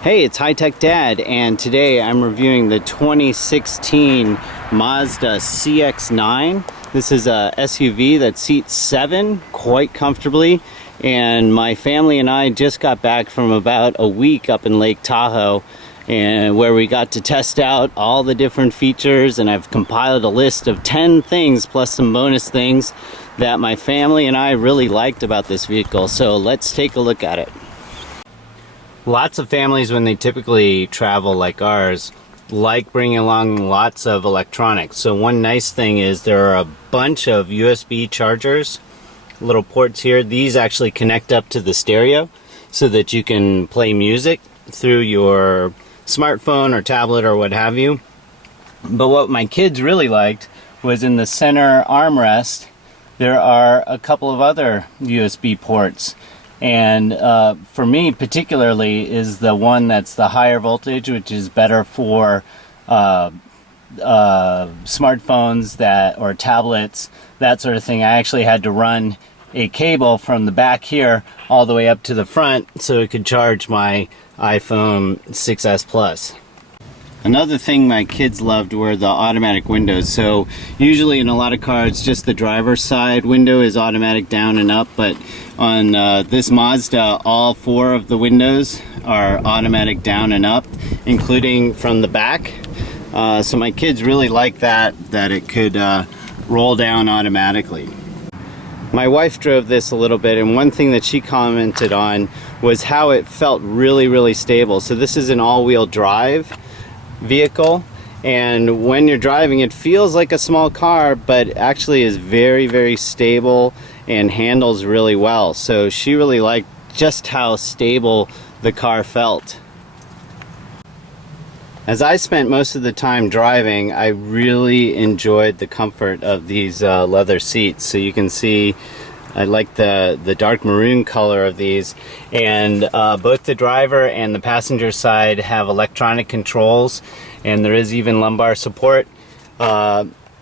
Hey, it's HighTechDad, and today I'm reviewing the 2016 Mazda CX-9. This is a SUV that seats 7 quite comfortably, and my family and I just got back from about a week up in Lake Tahoe, and where we got to test out all the different features, and I've compiled a list of 10 things plus some bonus things that my family and I really liked about this vehicle. So let's take a look at it. Lots of families, when they typically travel like ours, like bringing along lots of electronics. So one nice thing is there are a bunch of USB chargers, little ports here. These actually connect up to the stereo so that you can play music through your smartphone or tablet or what have you. But what my kids really liked was in the center armrest, there are a couple of other USB ports. And for me particularly is the one that's the higher voltage, which is better for smartphones or tablets, that sort of thing. I actually had to run a cable from the back here all the way up to the front so it could charge my iPhone 6s Plus. Another thing my kids loved were the automatic windows. So usually in a lot of cars, just the driver's side window is automatic down and up, but on this Mazda, all 4 of the windows are automatic down and up, including from the back. So my kids really liked that it could roll down automatically. My wife drove this a little bit, and one thing that she commented on was how it felt really stable. So this is an all-wheel drive vehicle, and when you're driving it feels like a small car, but actually is very stable and handles really well. So she really liked just how stable the car felt. As I spent most of the time driving, I really enjoyed the comfort of these leather seats. So you can see I like the dark maroon color of these, and both the driver and the passenger side have electronic controls, and there is even lumbar support.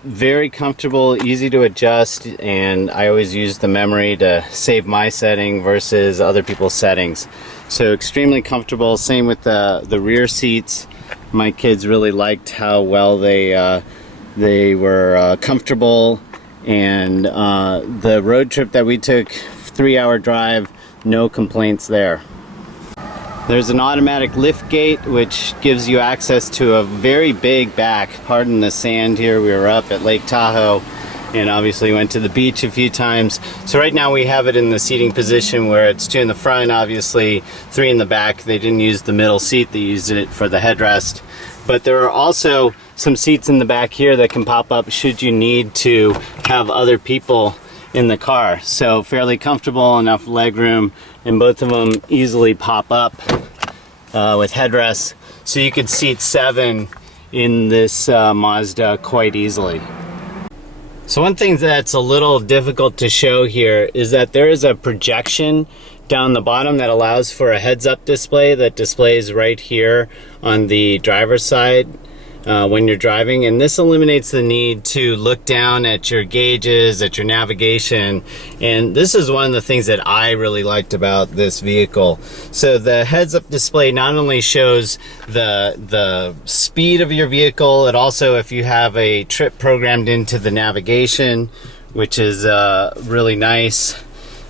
Very comfortable, easy to adjust, and I always use the memory to save my setting versus other people's settings. So extremely comfortable. Same with the rear seats. My kids really liked how well they were comfortable. And the road trip that we took, 3-hour drive, no complaints there. There's an automatic lift gate which gives you access to a very big back. Pardon the sand here, we were up at Lake Tahoe and obviously went to the beach a few times. So right now we have it in the seating position where it's 2 in the front, obviously 3 in the back. They didn't use the middle seat, they used it for the headrest. But there are also some seats in the back here that can pop up should you need to have other people in the car. So fairly comfortable, enough leg room, and both of them easily pop up with headrests. So you could seat 7 in this Mazda quite easily. So one thing that's a little difficult to show here is that there is a projection down the bottom that allows for a heads-up display that displays right here on the driver's side when you're driving, and this eliminates the need to look down at your gauges, at your navigation, and this is one of the things that I really liked about this vehicle. So the heads-up display not only shows the speed of your vehicle, it also, if you have a trip programmed into the navigation, which is really nice.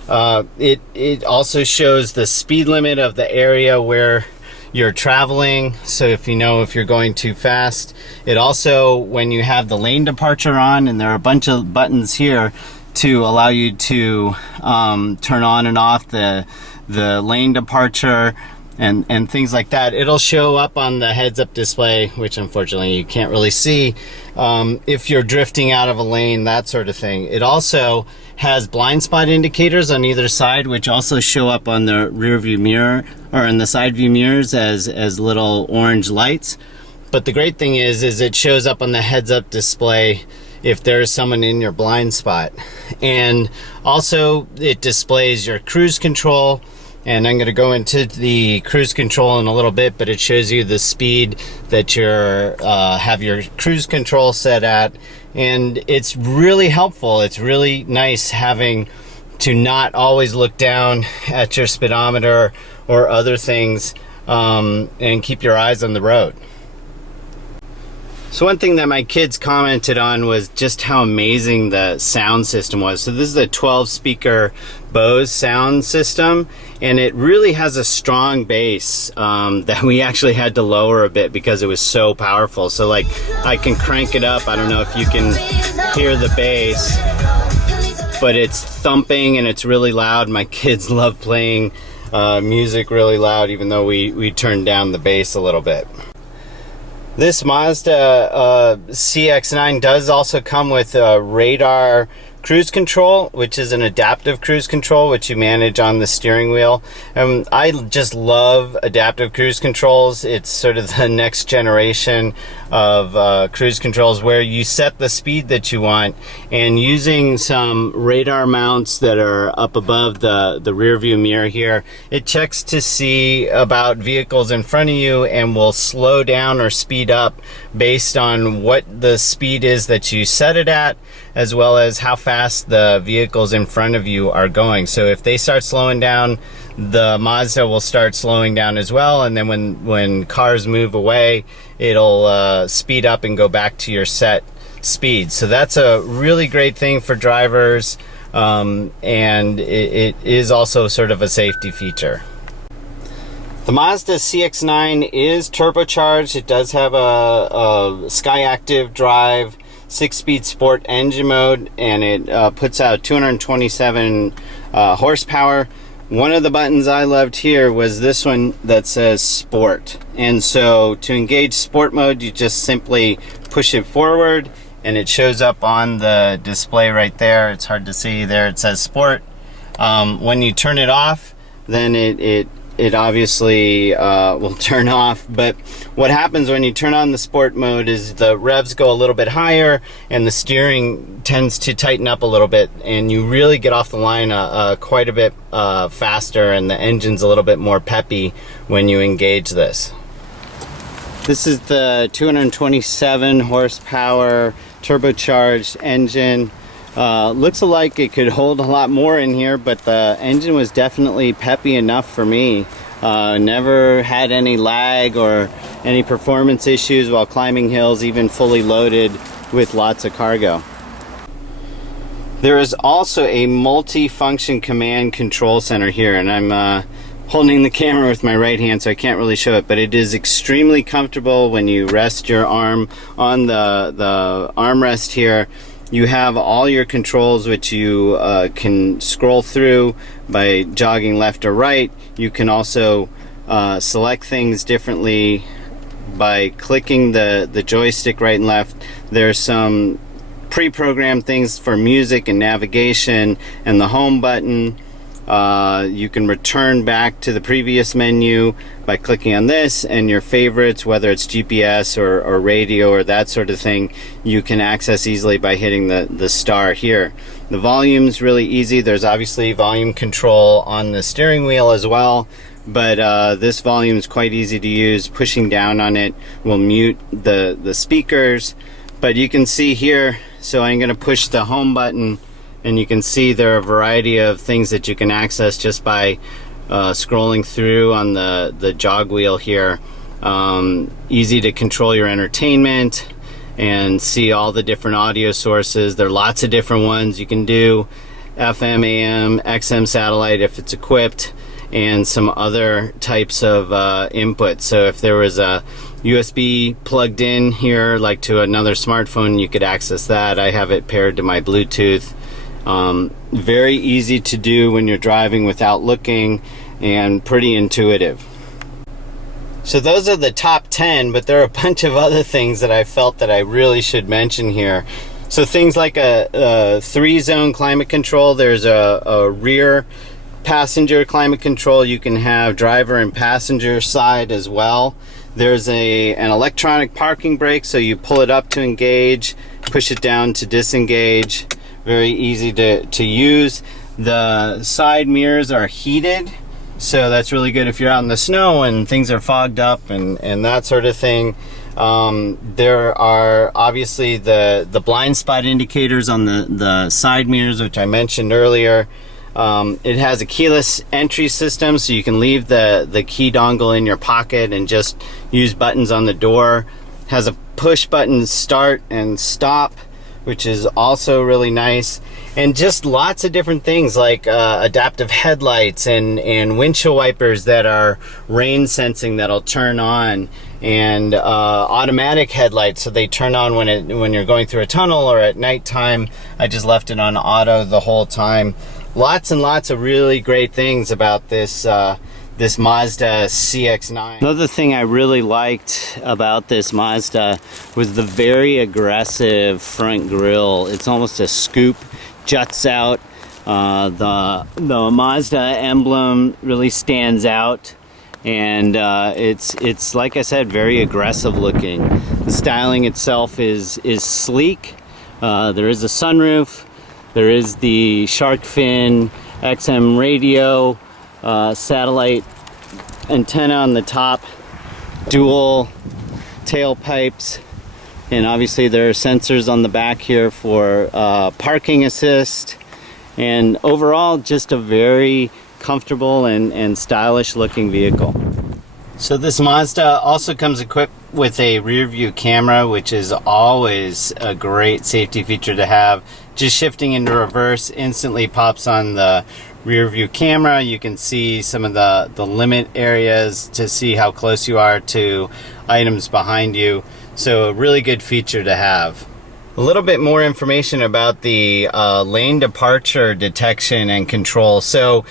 It also shows the speed limit of the area where you're traveling, so if you're going too fast. It also, when you have the lane departure on, and there are a bunch of buttons here to allow you to turn on and off the lane departure and things like that, it'll show up on the heads-up display, which unfortunately you can't really see if you're drifting out of a lane, that sort of thing. It also has blind spot indicators on either side, which also show up on the rear view mirror or in the side view mirrors as little orange lights. But the great thing is it shows up on the heads-up display if there's someone in your blind spot. And also it displays your cruise control And I'm going to go into the cruise control in a little bit, but it shows you the speed that you're have your cruise control set at, and it's really helpful. It's really nice having to not always look down at your speedometer or other things, and keep your eyes on the road. So one thing that my kids commented on was just how amazing the sound system was. So this is a 12 speaker Bose sound system, and it really has a strong bass that we actually had to lower a bit because it was so powerful. So like I can crank it up. I don't know if you can hear the bass, but it's thumping and it's really loud. My kids love playing music really loud, even though we turned down the bass a little bit. This Mazda CX-9 does also come with a radar cruise control, which is an adaptive cruise control, which you manage on the steering wheel. I just love adaptive cruise controls. It's sort of the next generation of cruise controls, where you set the speed that you want, and using some radar mounts that are up above the rear view mirror here, it checks to see about vehicles in front of you and will slow down or speed up based on what the speed is that you set it at, as well as how fast the vehicles in front of you are going. So if they start slowing down, the Mazda will start slowing down as well, and then when cars move away, it'll speed up and go back to your set speed. So that's a really great thing for drivers, and it is also sort of a safety feature. The Mazda CX-9 is turbocharged. It does have a Skyactiv drive, 6-speed sport engine mode, and it puts out 227 horsepower. One of the buttons I loved here was this one that says sport. And so to engage sport mode, you just simply push it forward and it shows up on the display right there. It's hard to see there. It says sport. When you turn it off, then it obviously will turn off. But what happens when you turn on the sport mode is the revs go a little bit higher and the steering tends to tighten up a little bit, and you really get off the line quite a bit faster, and the engine's a little bit more peppy when you engage this. This is the 227 horsepower turbocharged engine. Looks like it could hold a lot more in here, but the engine was definitely peppy enough for me. Never had any lag or any performance issues while climbing hills, even fully loaded with lots of cargo. There is also a multi-function command control center here, and I'm holding the camera with my right hand, so I can't really show it, but it is extremely comfortable when you rest your arm on the armrest here. You have all your controls, which you can scroll through by jogging left or right. You can also select things differently by clicking the joystick right and left. There's some pre-programmed things for music and navigation and the home button. You can return back to the previous menu by clicking on this, and your favorites, whether it's GPS or radio or that sort of thing, you can access easily by hitting the star here. The volume's really easy. There's obviously volume control on the steering wheel as well, but this volume is quite easy to use. Pushing down on it will mute the speakers, but you can see here, so I'm going to push the home button, and you can see there are a variety of things that you can access just by scrolling through on the jog wheel here. Easy to control your entertainment and see all the different audio sources. There are lots of different ones you can do. FM, AM, XM satellite if it's equipped, and some other types of input. So if there was a USB plugged in here, like to another smartphone, you could access that. I have it paired to my Bluetooth. Very easy to do when you're driving without looking, and pretty intuitive. So those are the top 10, but there are a bunch of other things that I felt that I really should mention here. So things like a 3-zone climate control. There's a rear passenger climate control. You can have driver and passenger side as well. There's an electronic parking brake, so you pull it up to engage, push it down to disengage. Very easy to use. The side mirrors are heated, So that's really good if you're out in the snow and things are fogged up and that sort of thing. There are obviously the blind spot indicators on the side mirrors, which I mentioned earlier. It has a keyless entry system, so you can leave the key dongle in your pocket and just use buttons on the door. It has a push button start and stop, which is also really nice. And just lots of different things like adaptive headlights and windshield wipers that are rain sensing that'll turn on, and automatic headlights, so they turn on when you're going through a tunnel or at nighttime. I just left it on auto the whole time. Lots and lots of really great things about this this Mazda CX-9. Another thing I really liked about this Mazda was the very aggressive front grille. It's almost a scoop, juts out. The Mazda emblem really stands out, and it's like I said, very aggressive looking. The styling itself is sleek. There is a sunroof. There is the shark fin XM radio, satellite antenna on the top, dual tailpipes, and obviously there are sensors on the back here for parking assist. And overall, just a very comfortable and stylish looking vehicle. So this Mazda also comes equipped with a rear view camera, which is always a great safety feature to have. Just shifting into reverse instantly pops on the rear view camera. You can see some of the limit areas to see how close you are to items behind you. So a really good feature to have. A little bit more information about the lane departure detection and control. So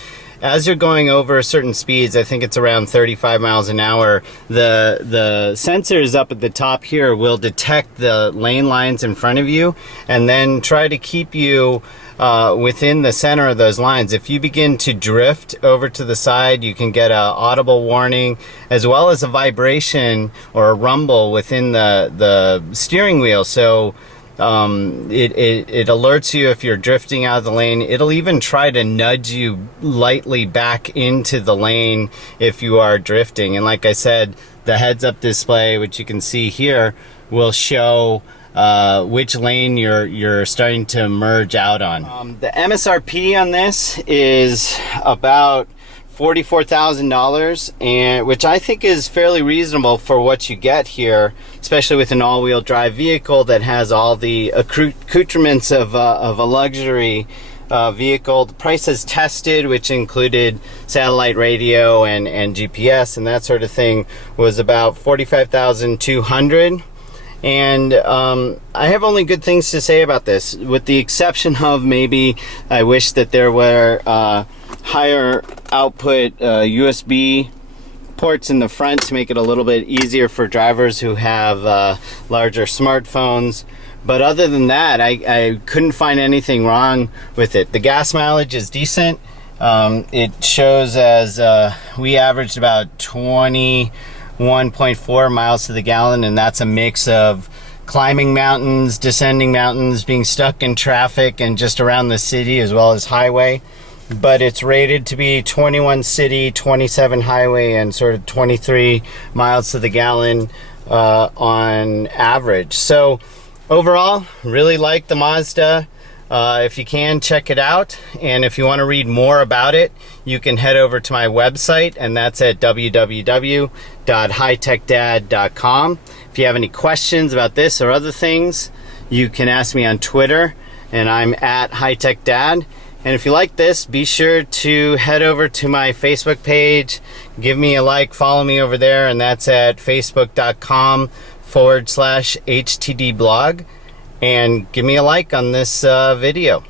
as you're going over certain speeds, I think it's around 35 miles an hour, the sensors up at the top here will detect the lane lines in front of you and then try to keep you within the center of those lines. If you begin to drift over to the side, you can get an audible warning as well as a vibration or a rumble within the steering wheel. So it alerts you if you're drifting out of the lane. It'll even try to nudge you lightly back into the lane if you are drifting. And like I said, the heads-up display, which you can see here, will show which lane you're starting to merge out on. The MSRP on this is about $44,000, and which I think is fairly reasonable for what you get here, especially with an all-wheel drive vehicle that has all the accoutrements of a luxury vehicle. The price is tested, which included satellite radio and GPS and that sort of thing, was about $45,200. And I have only good things to say about this, with the exception of maybe I wish that there were higher output USB ports in the front to make it a little bit easier for drivers who have larger smartphones. But other than that, I couldn't find anything wrong with it. The gas mileage is decent. It shows as we averaged about 21.4 miles to the gallon, and that's a mix of climbing mountains, descending mountains, being stuck in traffic, and just around the city as well as highway. But it's rated to be 21 city, 27 highway, and sort of 23 miles to the gallon on average. So overall, really like the Mazda. If you can, check it out. And if you want to read more about it, you can head over to my website, and that's at www.hightechdad.com. If you have any questions about this or other things, you can ask me on Twitter, and I'm at HighTechDad. And if you like this, be sure to head over to my Facebook page, give me a like, follow me over there, and that's at facebook.com/HTD blog. And give me a like on this video.